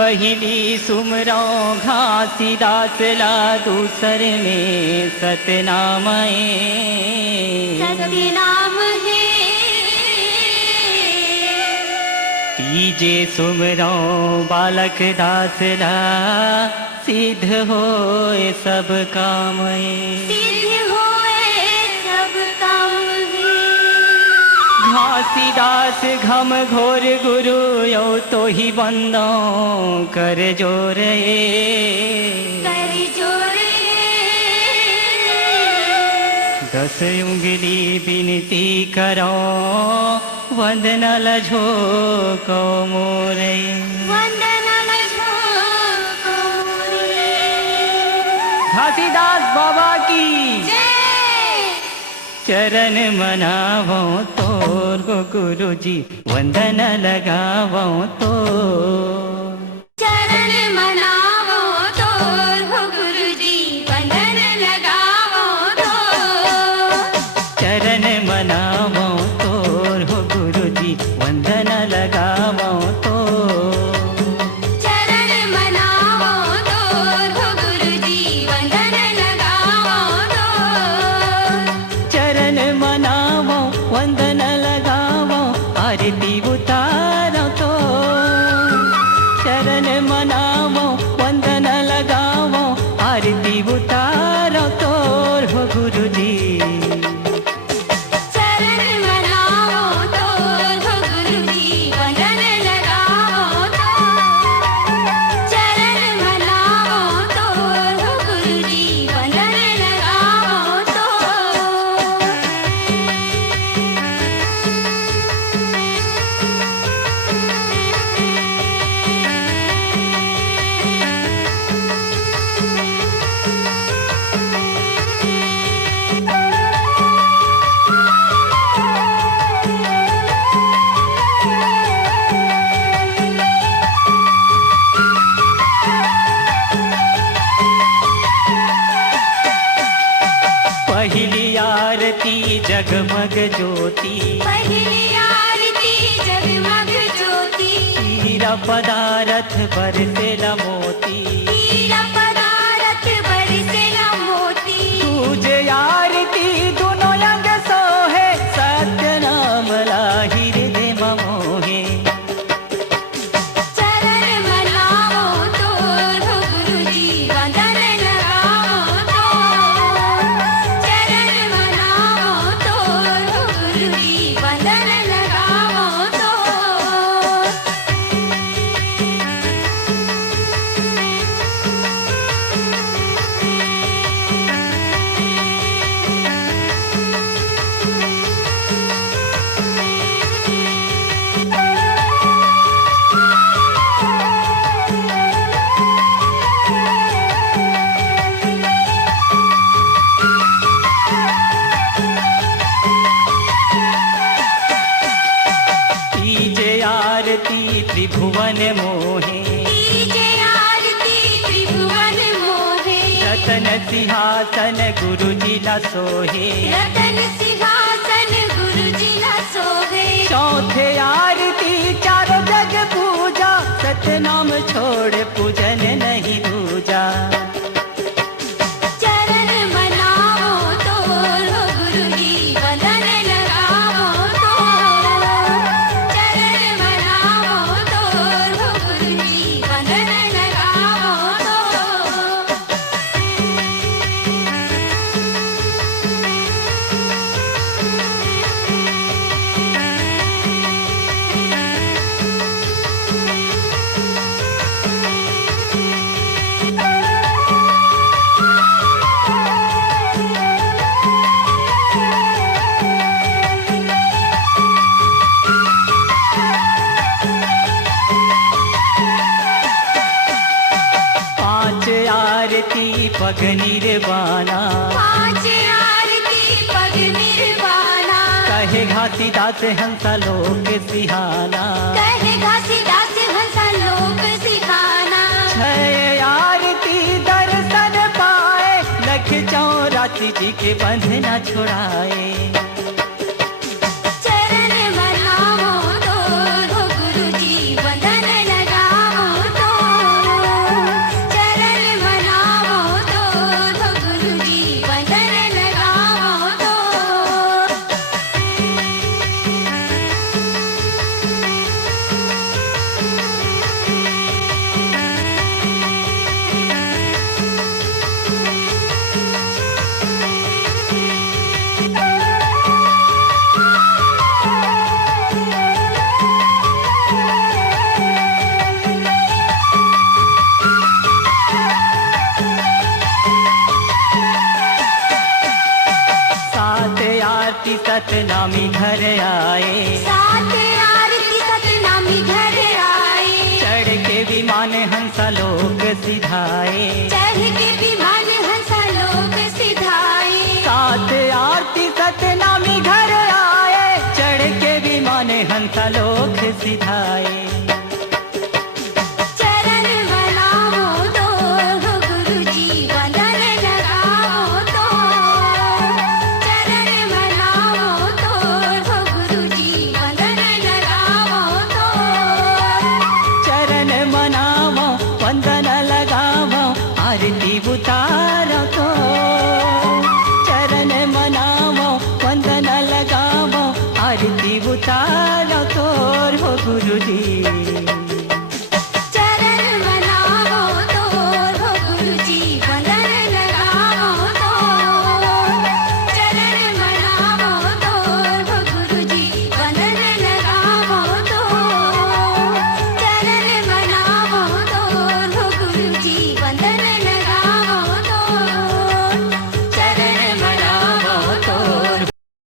पहली सुमरो घासीदास ला, दूसर में सतनाम सतनाम है। तीजे सुमरो बालक दास ला, सिद्ध होए सब काम सिद्ध होए सब काम है। घासीदास घम घोर गुरु यो तो ही बंदो कर जोर कर जोर। 10 उंगली बिनती करो, वंदना लझो को मोरे। वंदना लझो को मोरे। घासीदास बाबा की जय। चरण मनावो तोर गो गुरु जी, वंदन लगावो तो। चरण मनावो तोर हो गुरुजी, वंदन लगावो तो। चरण मनावो तोर हो गुरु जी, वंदन लगावो तो। चरण मनावो तोर हो गुरुजी, वंदन लगावो तो। चरण मनावो वंदन लगावो, आरती उतारो तो। चरण मनावो वंदन लगावो, आरती उतारो तोर हो गुरु जी। चरण मनावो तोर हो गुरुजी, वंदन लगावो तो। चरण मनावो तोर हो गुरुजी, वंदन लगावो तो। पहली आरती जगमग ज्योति, पहली आरती जगमग ज्योति। हीरा पदारथ बरसेला मोती। हीरा पदारथ बरसेला मोती। तुझे आरती दोनों अंग सोहे, सत्य नाम ला हृदय मोहे। चरण मनावो तोर हो गुरुजी, वंदन लगावो तो। चरण मनावो तोर हो गुरुजी, वंदन लगावो तो। तीजे आरती त्रिभुवन मोहे, तीजे आरती त्रिभुवन मोहे। रतन सिंहासन गुरु जी ला सोहे। रतन सिंहासन गुरुजी ला सोहे। चौथे आरती चारों जग पूजा, सतनाम छोड़ पूजन नहीं दूजा। चरण मनावो तोर हो गुरुजी, वंदन लगावो तो। चरण मनावो तोर हो गुरुजी, वंदन लगावो तो। पांच आरती पग निर्वाणा, पांच आरती पग निर्वाणा। कहे घासीदास हंसा लोक सिहाना। कहे घासीदास हंसा लोक सिखाना। 6 आरती दर्शन पाए, लख 84 जी के बंधना छुड़ाए। चरण मनावो तोर हो गुरुजी, वंदन लगावो तो। सतनामी घर आए, साथ आरती सतनामी घर आए, चढ़ के विमान हंसा लोक सिधाए, चढ़ के विमान हंसा लोक सिधाए, साथ आरती सतनामी घर आए, चढ़ के विमान हंसा लोक सिधाए। चरण मनाओ तो हो गुरुजी वंदन लगाओ तो, चरण मनाओ तो हो गुरुजी वंदन लगाओ तो, चरण मनावो वंदन लगावो आरती